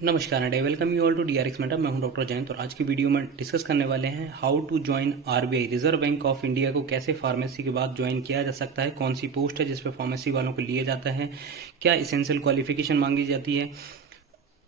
नमस्कार and welcome you all to DRX Meta. मैं हूं डॉक्टर जयंत और आज की वीडियो में डिस्कस करने वाले हैं how to join RBI. Reserve bank of India को कैसे फार्मेसी के बाद ज्वाइन किया जा सकता है, कौन सी पोस्ट है जिस पे फार्मेसी वालों को लिया जाता है, क्या इसेंशियल क्वालिफिकेशन मांगी जाती है,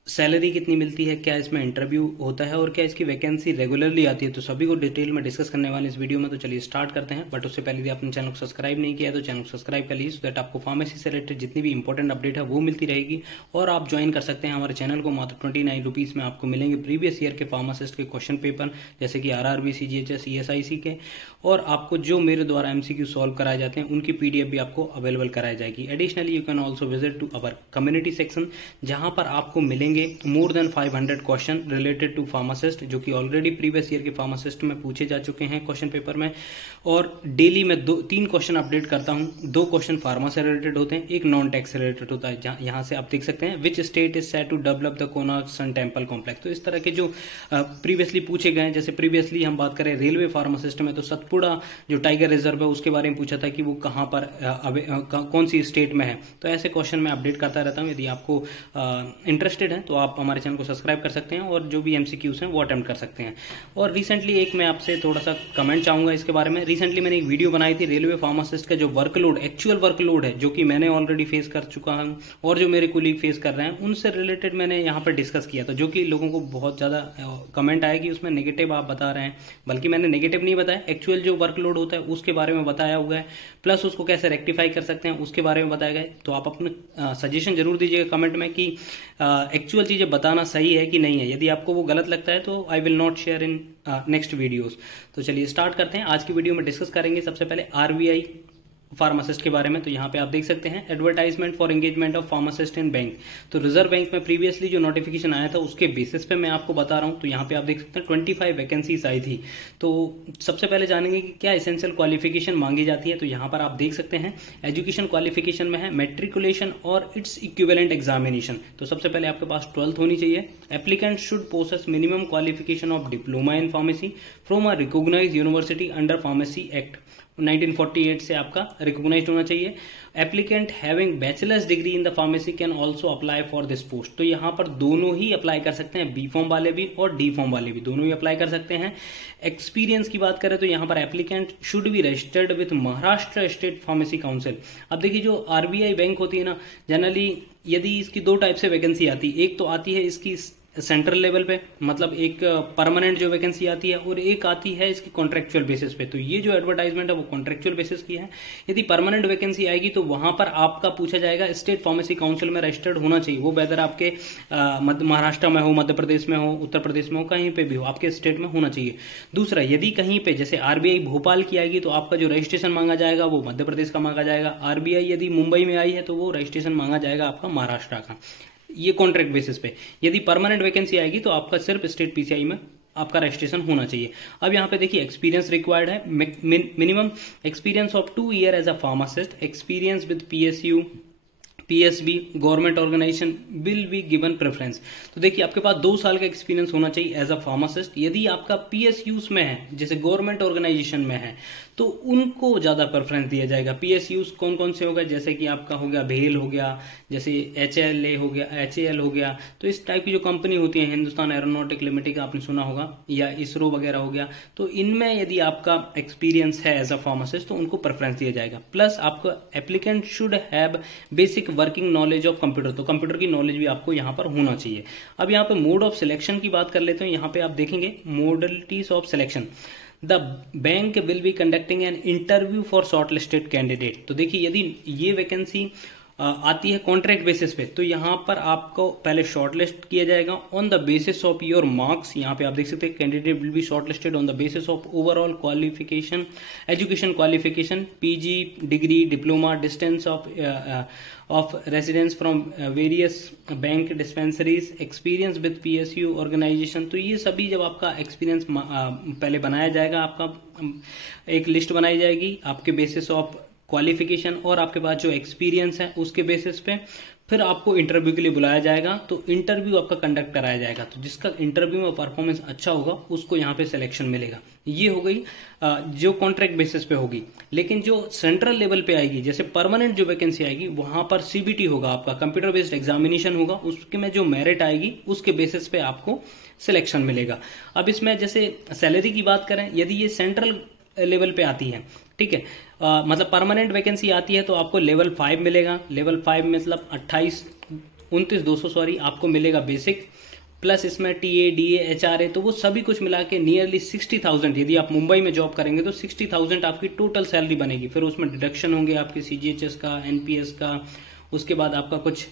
सैलरी कितनी मिलती है, क्या इसमें इंटरव्यू होता है और क्या इसकी वैकेंसी रेगुलरली आती है। तो सभी को डिटेल में डिस्कस करने वाले इस वीडियो में। तो चलिए स्टार्ट करते हैं। बट उससे पहले यदि आपने चैनल को सब्सक्राइब नहीं किया तो चैनल को सब्सक्राइब कर लीजिए, सो दैट आपको फार्मेसी से रिलेटेड जितनी भी इंपॉर्टेंट अपडेट है वो मिलती रहेगी। और आप ज्वाइन कर सकते हैं हमारे चैनल को। मात्र 29 रुपीज में आपको मिलेंगे प्रीवियस ईयर के फार्मासिस्ट के क्वेश्चन पेपर, जैसे कि आरआरबी, सीजीएचएस, ईएसआईसी के, और आपको जो मेरे द्वारा एमसीक्यू सॉल्व कराए जाते हैं उनकी पीडीएफ भी आपको अवेलेबल कराई जाएगी। Additionally you can also visit to our community section, जहां पर आपको मिलेंगे more than 500 question related to pharmacist, जो कि ऑलरेडी प्रीवियस ईयर के फार्मासिस्ट में पूछे जा चुके हैं क्वेश्चन पेपर में। और डेली मैं 3 क्वेश्चन अपडेट करता हूं। 2 क्वेश्चन फार्मा से रिलेटेड होते हैं, एक नॉन टैक्स से रिलेटेड होता है। यहाँ से आप देख सकते हैं which state is set to develop the Konark sun temple complex. तो इस तरह के जो प्रीवियसली पूछे गए हैं, जैसे प्रीवियसली हम बात करें रेलवे फार्मासिस्ट में, तो सतपुड़ा जो टाइगर रिजर्व है उसके बारे में पूछा था कि वो कहाँ पर कौन सी स्टेट में है। तो ऐसे क्वेश्चन मैं अपडेट करता रहता हूँ। यदि आपको इंटरेस्टेड है तो आप हमारे चैनल को सब्सक्राइब कर सकते हैं और जो भी एमसीक्यूज हैं वो अटेम्प्ट कर सकते हैं। और रिसेंटली एक मैं आपसे थोड़ा सा कमेंट चाहूंगा इसके बारे में। रिसेंटली मैंने एक वीडियो बनाई थी रेलवे फार्मासिस्ट का जो वर्कलोड, एक्चुअल वर्कलोड है, जो कि मैंने ऑलरेडी फेस कर चुका हूं और जो मेरे कोलीग फेस कर रहे हैं, उनसे रिलेटेड मैंने यहाँ पर डिस्कस किया था, जो कि लोगों को बहुत ज्यादा कमेंट आया कि उसमें नेगेटिव आप बता रहे हैं। बल्कि मैंने नेगेटिव नहीं बताया, एक्चुअल जो वर्कलोड होता है उसके बारे में बताया हुआ है, प्लस उसको कैसे रेक्टिफाई कर सकते हैं उसके बारे में बताया गया। तो आप अपने सजेशन जरूर दीजिएगा कमेंट में कि एक्चुअल चीजें बताना सही है कि नहीं है। यदि आपको वो गलत लगता है तो I will not share in next videos. तो चलिए स्टार्ट करते हैं। आज की वीडियो में डिस्कस करेंगे सबसे पहले आरबीआई फार्मासिस्ट के बारे में। तो यहाँ पे आप देख सकते हैं advertisement for engagement of pharmacist in bank. तो रिजर्व बैंक में प्रीवियसली जो नोटिफिकेशन आया था उसके बेसिस पे मैं आपको बता रहा हूँ। तो यहाँ पे आप देख सकते हैं 25 वैकेंसीज आई थी। तो सबसे पहले जानेंगे कि क्या एसेंशियल क्वालिफिकेशन मांगी जाती है। तो यहाँ पर आप देख सकते हैं एजुकेशन क्वालिफिकेशन में है मेट्रिकुलेशन और इट्स इक्विवेलेंट एग्जामिनेशन। तो सबसे पहले आपके पास 12th होनी चाहिए। Applicant should possess minimum qualification of diploma in pharmacy from a recognised university under pharmacy act 1948 से आपका रिकॉग्नाइज्ड होना चाहिए। Applicant having bachelor's degree in the pharmacy can also apply for this post. तो यहाँ पर दोनों ही अप्लाई कर सकते हैं, बी फॉर्म वाले भी और डी फॉर्म वाले भी, दोनों ही अप्लाई कर सकते हैं। एक्सपीरियंस की बात करें तो यहाँ पर applicant should be registered with Maharashtra state pharmacy council. अब देखिए जो आरबीआई बैंक होती है ना, जनरली यदि इसकी 2 टाइप से वैकेंसी आती है, एक तो आती है इसकी सेंट्रल लेवल पे, मतलब एक परमानेंट जो वैकेंसी आती है, और एक आती है इसकी कॉन्ट्रेक्चुअल बेसिस पे। तो ये जो एडवर्टाइजमेंट है वो कॉन्ट्रेक्चुअल बेसिस की है। यदि परमानेंट वैकेंसी आएगी तो वहां पर आपका पूछा जाएगा स्टेट फार्मेसी काउंसिल में रजिस्टर्ड होना चाहिए। वो वेदर आपके महाराष्ट्र में हो, मध्य प्रदेश में हो, उत्तर प्रदेश में हो, कहीं पे भी हो, आपके स्टेट में होना चाहिए। दूसरा, यदि कहीं पे जैसे आरबीआई भोपाल की आएगी तो आपका जो रजिस्ट्रेशन मांगा जाएगा वो मध्य प्रदेश का मांगा जाएगा। आरबीआई यदि मुंबई में आई है तो वो रजिस्ट्रेशन मांगा जाएगा आपका महाराष्ट्र का। ये कॉन्ट्रैक्ट बेसिस पे। यदि परमानेंट वैकेंसी आएगी तो आपका सिर्फ स्टेट पीसीआई में आपका रजिस्ट्रेशन होना चाहिए। अब यहाँ पे देखिए एक्सपीरियंस रिक्वायर्ड है। Minimum experience of 2 year as a pharmacist, experience with PSU, PSB, government organisation will be given preference. तो देखिए आपके पास 2 साल का एक्सपीरियंस होना चाहिए एज अ फार्मासिस्ट। यदि आपका पीएसयूज में है, जैसे गवर्नमेंट ऑर्गेनाइजेशन में है, तो उनको ज्यादा प्रेफरेंस दिया जाएगा। पीएसयूज कौन कौन से होगा, जैसे कि आपका हो गया भेल हो गया, जैसे एचएलए हो गया, एचएएल हो गया। तो इस टाइप की जो कंपनी होती है, हिंदुस्तान एरोनॉटिक लिमिटेड आपने सुना होगा, या इसरो वगैरह हो गया, तो इनमें यदि आपका एक्सपीरियंस है एज अ फार्मासिस्ट तो उनको प्रेफरेंस दिया जाएगा। प्लस आपको applicant should have basic working knowledge of computer. तो कंप्यूटर की नॉलेज भी आपको यहाँ पर होना चाहिए। अब यहाँ पे मोड ऑफ सिलेक्शन की बात कर लेते हैं। यहाँ पे आप देखेंगे modalities of selection. The bank will be conducting an interview for shortlisted candidate. तो देखिए यदि ये वैकेंसी आती है कॉन्ट्रैक्ट बेसिस पे, तो यहाँ पर आपको पहले शॉर्टलिस्ट किया जाएगा on the basis of your marks. यहाँ पे आप देख सकते हैं candidate will be shortlisted on the basis of overall qualification, education qualification, PG degree, diploma, distance of residence from various bank dispensaries, experience with PSU organisation. तो ये सभी जब आपका एक्सपीरियंस पहले बनाया जाएगा, आपका एक लिस्ट बनाई जाएगी आपके बेसिस ऑफ क्वालिफिकेशन और आपके पास जो एक्सपीरियंस है उसके बेसिस पे। फिर आपको इंटरव्यू के लिए बुलाया जाएगा, तो इंटरव्यू आपका कंडक्ट कराया जाएगा। तो जिसका इंटरव्यू में परफॉर्मेंस अच्छा होगा उसको यहाँ पे सिलेक्शन मिलेगा। ये हो गई जो कॉन्ट्रैक्ट बेसिस पे होगी। लेकिन जो सेंट्रल लेवल पे आएगी, जैसे परमानेंट जो वैकेंसी आएगी, वहां पर सीबीटी होगा, आपका कंप्यूटर बेस्ड एग्जामिनेशन होगा, उसके में जो मेरिट आएगी उसके बेसिस पे आपको सिलेक्शन मिलेगा। अब इसमें जैसे सैलरी की बात करें, यदि ये सेंट्रल लेवल पे आती है, ठीक है, मतलब परमानेंट वैकेंसी आती है तो आपको लेवल 5 मिलेगा। लेवल 5 मतलब 29,200 आपको मिलेगा बेसिक, प्लस इसमें टीए, डीए, एचआरए, तो वो सभी कुछ मिला के नियरली 60,000। यदि आप मुंबई में जॉब करेंगे तो 60,000 आपकी टोटल सैलरी बनेगी। फिर उसमें डिडक्शन होंगे आपके सीजीएचएस का, एनपीएस का, उसके बाद आपका कुछ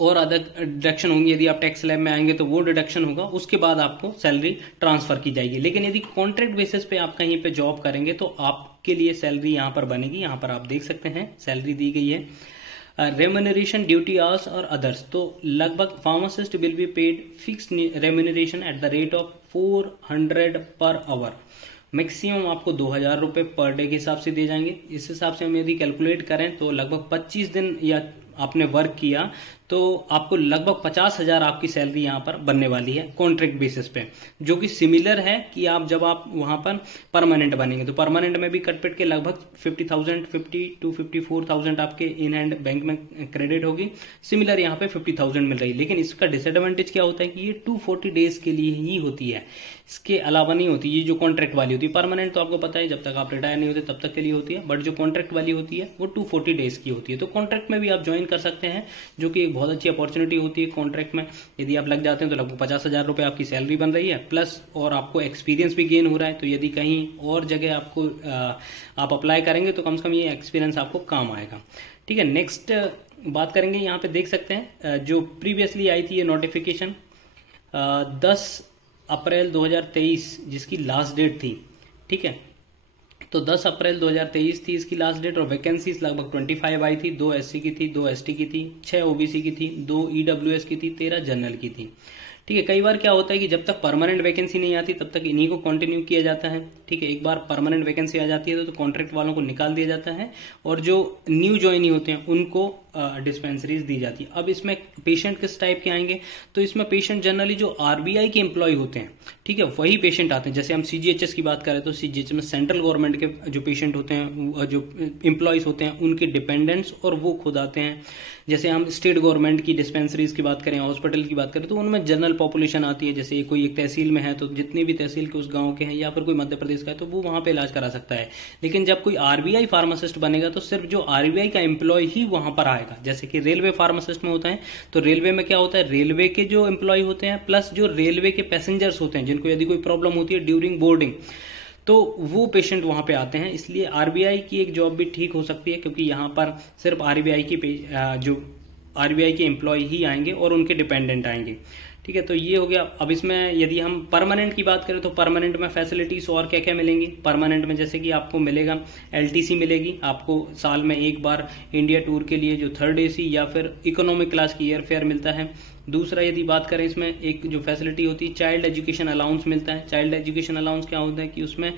और अदर डिडक्शन होंगे। यदि आप टैक्स स्लैब में आएंगे तो वो डिडक्शन होगा, उसके बाद आपको सैलरी ट्रांसफर की जाएगी। लेकिन यदि कॉन्ट्रैक्ट बेसिस पे आप कहीं पे जॉब करेंगे तो आपके लिए सैलरी यहां पर बनेगी। यहां पर आप देख सकते हैं सैलरी दी गई है। रेम्यूनरेशन, ड्यूटी आवर्स और अदर्स, तो लगभग pharmacist will be paid fix remuneration at the rate of 400 per hour. Maximum आपको 2,000 रुपए पर डे के हिसाब से दिए जाएंगे। इस हिसाब से हम यदि कैलकुलेट करें तो लगभग 25 दिन या आपने वर्क किया तो आपको लगभग 50,000 आपकी सैलरी यहां पर बनने वाली है कॉन्ट्रैक्ट बेसिस पे, जो कि सिमिलर है कि आप जब आप वहां पर परमानेंट बनेंगे तो परमानेंट में भी कटपिट के लगभग 50,000, 50 to 54,000 आपके इन हैंड बैंक में क्रेडिट होगी। सिमिलर यहाँ पे 50,000 मिल रही है। लेकिन इसका डिसएडवांटेज क्या होता है कि ये 240 डेज के लिए ही होती है, इसके अलावा नहीं होती। ये जो कॉन्ट्रैक्ट वाली होती है, परमानेंट तो आपको पता है जब तक आप रिटायर नहीं होते तब तक के लिए होती है, बट जो कॉन्ट्रैक्ट वाली होती है वो 240 डेज की होती है। तो कॉन्ट्रैक्ट में भी आप ज्वाइन कर सकते हैं, जो कि एक बहुत अच्छी अपॉर्चुनिटी होती है कॉन्ट्रैक्ट में। यदि आप लग जाते हैं तो लगभग 50,000 रुपए आपकी सैलरी बन रही है, प्लस और आपको एक्सपीरियंस भी गेन हो रहा है। तो यदि कहीं और जगह आपको आप अप्लाई करेंगे तो कम से कम ये एक्सपीरियंस आपको काम आएगा। ठीक है, नेक्स्ट बात करेंगे। यहाँ पे देख सकते हैं जो प्रीवियसली आई थी ये नोटिफिकेशन 10 अप्रैल 2023 जिसकी लास्ट डेट थी। ठीक है, तो 10 अप्रैल 2023 थी इसकी लास्ट डेट, और वैकेंसीज लगभग 25 आई थी। 2 एससी की थी, 2 एसटी की थी, 6 ओबीसी की थी, 2 ईडब्ल्यूएस की थी, 13 जनरल की थी। ठीक है, कई बार क्या होता है कि जब तक परमानेंट वैकेंसी नहीं आती तब तक इन्हीं को कंटिन्यू किया जाता है। ठीक है, एक बार परमानेंट वैकेंसी आ जाती है तो कॉन्ट्रैक्ट वालों को निकाल दिया जाता है और जो न्यू ज्वाइनी होते हैं उनको डिस्पेंसरीज दी जाती है। अब इसमें पेशेंट किस टाइप के आएंगे, तो इसमें पेशेंट जनरली जो आरबीआई के एम्प्लॉय होते हैं, ठीक है, वही पेशेंट आते हैं। जैसे हम सीजीएचएस की बात करें तो सीजीएचएस में सेंट्रल गवर्नमेंट के जो पेशेंट होते हैं, जो एम्प्लॉयज होते हैं, उनके डिपेंडेंट्स और वो खुद आते हैं। जैसे हम स्टेट गवर्नमेंट की डिस्पेंसरीज की बात करें, हॉस्पिटल की बात करें, तो उनमें जनरल पॉपुलेशन आती है। जैसे कोई एक तहसील में है तो जितने भी तहसील के उस गांव के हैं, या फिर कोई मध्य प्रदेश का है तो वो वहां पे इलाज करा सकता है। लेकिन जब कोई आरबीआई फार्मासिस्ट बनेगा तो सिर्फ जो आरबीआई का एम्प्लॉय ही वहां पर आएगा। जैसे कि रेलवे फार्मासिस्ट में होता है, तो रेलवे में क्या होता है, रेलवे के जो एम्प्लॉय होते हैं प्लस जो रेलवे के पैसेंजर्स होते हैं जिनको यदि कोई प्रॉब्लम होती है ड्यूरिंग बोर्डिंग, तो वो पेशेंट वहां पे आते हैं। इसलिए आरबीआई की एक जॉब भी ठीक हो सकती है, क्योंकि यहां पर सिर्फ आरबीआई के एम्प्लॉय ही आएंगे और उनके डिपेंडेंट आएंगे। ठीक है, तो ये हो गया। अब इसमें यदि हम परमानेंट की बात करें तो परमानेंट में फैसिलिटीज और क्या क्या मिलेंगी। परमानेंट में जैसे कि आपको मिलेगा एलटीसी मिलेगी, आपको साल में एक बार इंडिया टूर के लिए जो 3rd AC या फिर इकोनॉमिक क्लास की एयर फेयर मिलता है। दूसरा यदि बात करें इसमें एक जो फैसिलिटी होती है चाइल्ड एजुकेशन अलाउंस मिलता है। चाइल्ड एजुकेशन अलाउंस क्या होता है कि उसमें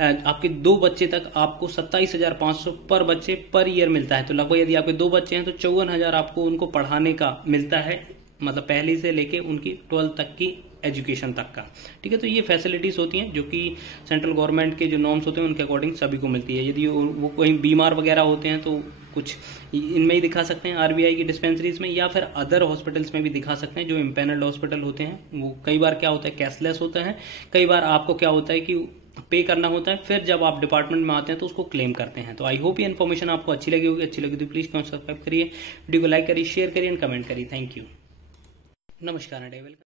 आपके 2 बच्चे तक आपको 27,500 पर बच्चे पर ईयर मिलता है। तो लगभग यदि आपके 2 बच्चे हैं तो 54,000 आपको उनको पढ़ाने का मिलता है, मतलब पहली से लेके उनकी 12th तक की एजुकेशन तक का। ठीक है, तो ये फैसिलिटीज होती हैं जो कि सेंट्रल गवर्नमेंट के जो नॉर्म्स होते हैं उनके अकॉर्डिंग सभी को मिलती है। यदि वो कहीं बीमार वगैरह होते हैं तो कुछ इनमें ही दिखा सकते हैं आरबीआई की डिस्पेंसरीज में, या फिर अदर हॉस्पिटल्स में भी दिखा सकते हैं जो इम्पैनल्ड हॉस्पिटल होते हैं। वो कई बार क्या होता है कैशलेस होता है, कई बार आपको क्या होता है कि पे करना होता है, फिर जब आप डिपार्टमेंट में आते हैं तो उसको क्लेम करते हैं। तो आई होप ये इन्फॉर्मेशन आपको अच्छी लगी होगी। अच्छी लगी तो प्लीज सब्सक्राइब करिए, वीडियो को लाइक करिए, शेयर करिए एंड कमेंट करिए। थैंक यू, नमस्कार।